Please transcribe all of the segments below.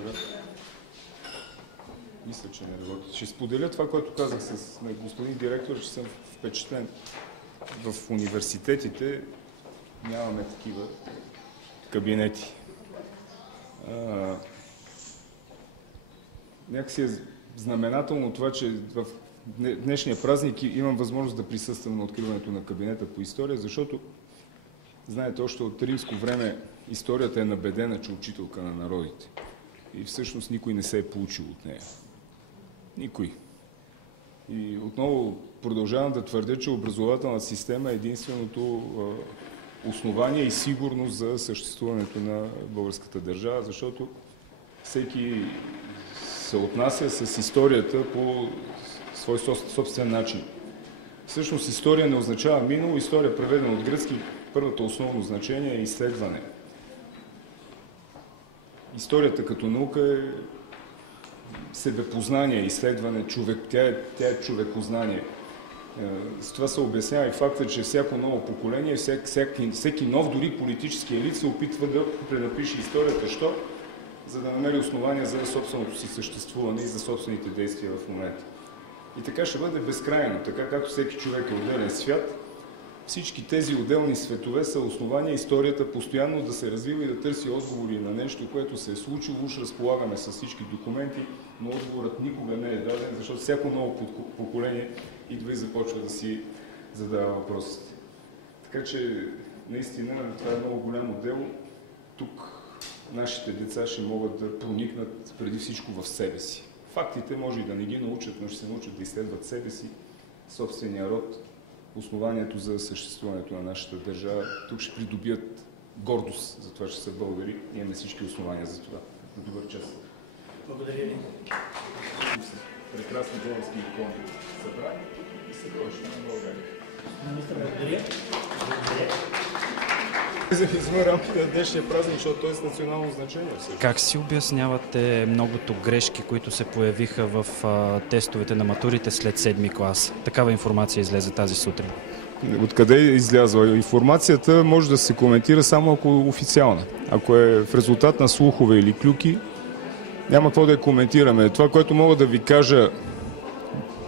Добре. Мисля, че не работи. Ще споделя това, което казах с господин директор, че съм впечатлен. В университетите нямаме такива кабинети. Някакси е знаменателно това, че в днешния празник имам възможност да присъствам на откриването на кабинета по история, защото, знаете, още от римско време историята е набедена, че учителка на народите. И всъщност никой не се е получил от нея. Никой. И отново продължавам да твърдя, че образователната система е единственото основание и сигурност за съществуването на българската държава, защото всеки се отнася с историята по свой собствен начин. Всъщност история не означава минало, история, преведена от гръцки, първото основно значение е изследване. Историята като наука е себепознание, изследване, тя е човекознание. С това се обяснява и факта, че всяко ново поколение, всеки нов, дори политически елит се опитва да пренапише историята. Що? За да намери основания за собственото си съществуване и за собствените действия в момента. И така ще бъде безкрайно, така както всеки човек е отделен свят. Всички тези отделни светове са основания историята постоянно да се развива и да търси отговори на нещо, което се е случило. Уж разполагаме с всички документи, но отговорът никога не е даден, защото всяко ново поколение идва и започва да си задава въпросите. Така че, наистина, това е много голямо дело. Тук нашите деца ще могат да проникнат преди всичко в себе си. Фактите може и да не ги научат, но ще се научат да изследват себе си, собствения род, основанието за съществуването на нашата държава. Тук ще придобият гордост за това, че са българи. Имаме всички основания за това. Добър час. Благодаря ви. Прекрасни български икони събрани и съкровища на България. Министър, благодаря. Извън рамките на днешния празник, защото той е с национално значение. Как си обяснявате многото грешки, които се появиха в тестовете на матурите след 7-ми клас? Такава информация излезе тази сутрин. Откъде е излязла? Информацията може да се коментира само ако е официална. Ако е в резултат на слухове или клюки, няма какво да я коментираме. Това, което мога да ви кажа,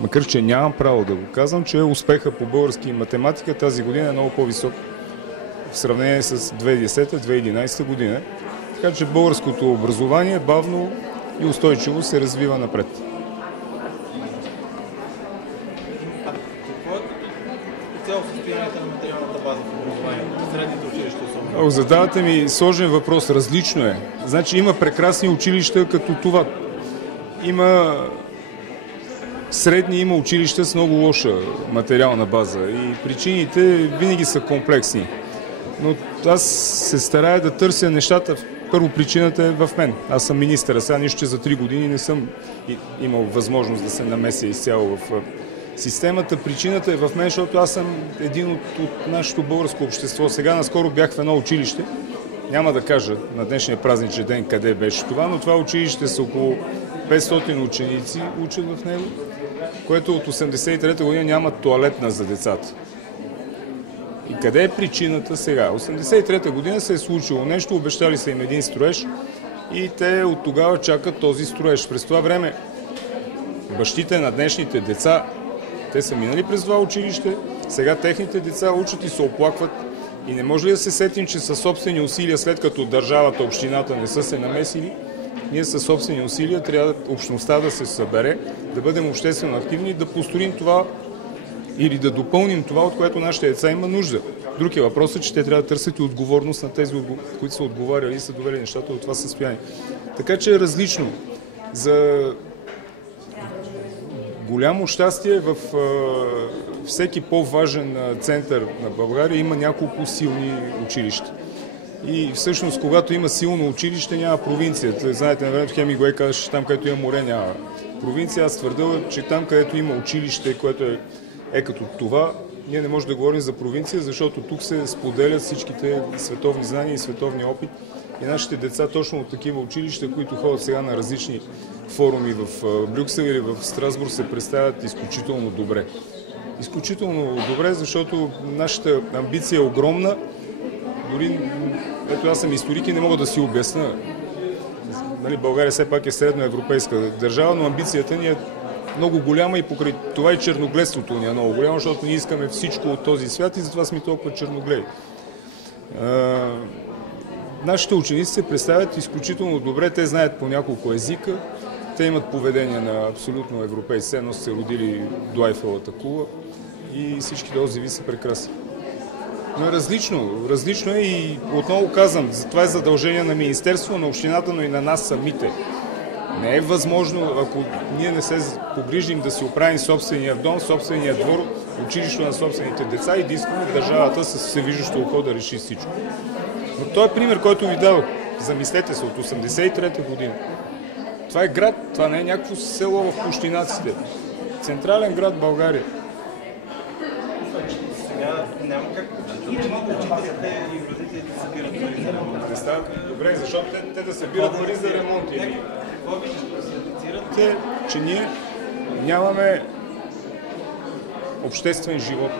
макар че нямам право да го казвам, че успеха по български и математика тази година е много по-висок в сравнение с 2010-2011 година. Така че българското образование бавно и устойчиво се развива напред. Какво е цяло състоянието на материалната база в образованието? Средните училища особено? Ако задавате ми сложен въпрос, различно е. Значи има прекрасни училища като това. Има средни, има училища с много лоша материална база и причините винаги са комплексни. Но аз се старая да търся нещата. Първо, причината е в мен. Аз съм министър, сега нищо, че за 3 години не съм имал възможност да се намеся изцяло в системата. Причината е в мен, защото аз съм един от нашето българско общество. Сега наскоро бях в едно училище. Няма да кажа на днешния празничен ден къде беше това, но това училище са около 500 ученици учат в него, което от 1983 година няма тоалетна за децата. И къде е причината сега? 1983 година се е случило нещо, обещали са им един строеж и те от тогава чакат този строеж. През това време бащите на днешните деца, те са минали през това училище, сега техните деца учат и се оплакват. И не може ли да се сетим, че със собствени усилия, след като държавата, общината не са се намесили, ние със собствени усилия трябва общността да се събере, да бъдем обществено активни и да построим това или да допълним това, от което нашите деца има нужда. Друг е въпросът, че те трябва да търсят и отговорност на тези, които са отговаряли и са довели нещата от това състояние. Така че е различно. За голямо щастие в всеки по-важен център на България има няколко силни училища. И всъщност, когато има силно училище, няма провинция. Знаете, на времето Хемингуей казваше, че там, където има море, няма провинция. Аз твърдя, че там, където има училище, което е като това, ние не можем да говорим за провинция, защото тук се споделят всичките световни знания и световни опит. И нашите деца точно от такива училища, които ходят сега на различни форуми в Брюксел или в Страсбург, се представят изключително добре. Изключително добре, защото нашата амбиция е огромна. Дори, ето аз съм историк и не мога да си обясня нали, България все пак е средноевропейска държава, но амбицията ни е много голяма и покрай това и черногледството ни е много голямо, защото ние искаме всичко от този свят и затова сме толкова черногледи. Нашите ученици се представят изключително добре, те знаят по няколко езика, те имат поведение на абсолютно европейци, едно са се родили до Айфелата кула и всички отзиви са прекрасни. Но е различно е и отново казвам, това е задължение на Министерство, на общината, но и на нас самите. Не е възможно, ако ние не се погрижим да си оправим собствения дом, собствения двор, училището на собствените деца и да искаме държавата с всевиждащо око да реши всичко. Но този пример, който ви дадох, замислете се, от 1983 година. Това е град, това не е някакво село в пущинаците. Централен град България. Сега няма как учителите и родителите да събират пари за ремонт. Добре, защото те да събират пари за ремонт. Какво виждаш да се индицират? Те, че ние нямаме обществен живот.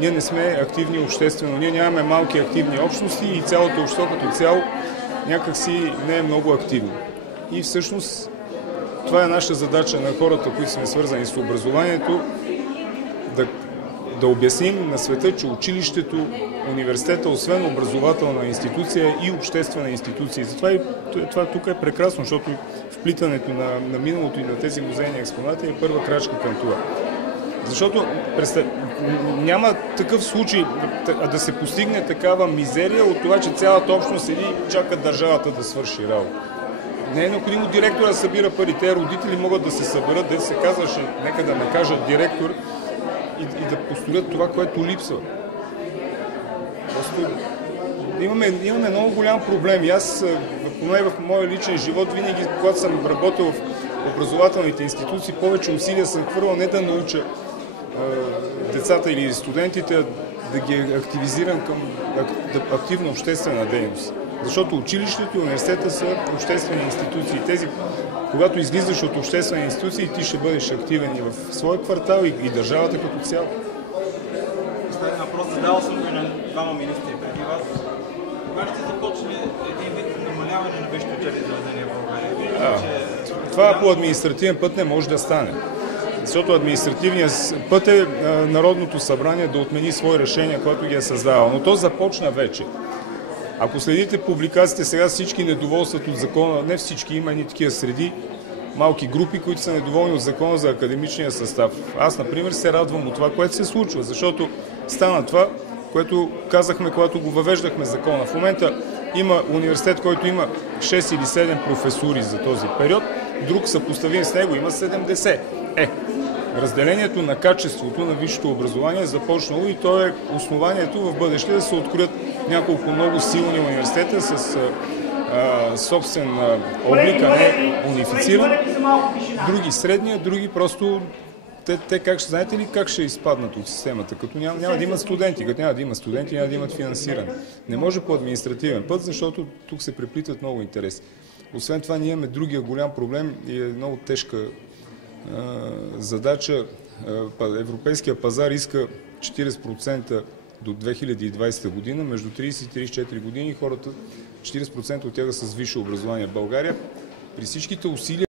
Ние не сме активни обществено. Ние нямаме малки активни общности и цялото общество като цяло някакси не е много активно. И всъщност това е наша задача на хората, които сме свързани с образованието, да обясним на света, че училището, университета, освен образователна институция и обществена институция. Затова и това тук е прекрасно, защото вплитането на миналото и на тези музейни експонати е първа крачка към това. Защото няма такъв случай да се постигне такава мизерия от това, че цялата общност седи и чака държавата да свърши работа. Не е необходимо директора да събира пари. Те родители могат да се съберат, да се казваше, нека да накажат директор и да построят това, което липсва. Просто имаме много голям проблем. И аз, поне в моя личен живот, винаги, когато съм работил в образователните институции, повече усилия съм хвърлял не да науча децата или студентите, да ги активизирам към активна обществена дейност. Защото училището и университета са обществени институции. Когато излизаш от обществени институции, ти ще бъдеш активен и в своя квартал и държавата като цяло. Последен въпрос, задал съм го на двама министри преди вас. Кога ще започне един вид намаляване на висшите учебни заведения в България? Това по административен път не може да стане. Защото административният път е Народното събрание да отмени свои решения, което ги е създавало. Но то започна вече. Ако следите публикациите, сега всички недоволстват от закона, не всички, има и такива среди, малки групи, които са недоволни от закона за академичния състав. Аз, например, се радвам от това, което се случва, защото стана това, което казахме, когато го въвеждахме закона. В момента има университет, който има 6 или 7 професури за този период, друг съпоставим с него има 70. Разделението на качеството на висшето образование е започнало и то е основанието в бъдеще да се откроят няколко много силни университета с собствен облик, а не унифициран. Други средни, други просто те как ще знаете ли как ще изпаднат от системата? Като няма да имат студенти, като няма да имат студенти, няма да имат финансиране. Не може по административен път, защото тук се преплитат много интереси. Освен това, ние имаме другия голям проблем и е много тежка задача. Европейския пазар иска 40% до 2020 година, между 30 и 34 години хората, 40% от тях са с висше образование в България. При всичките усилия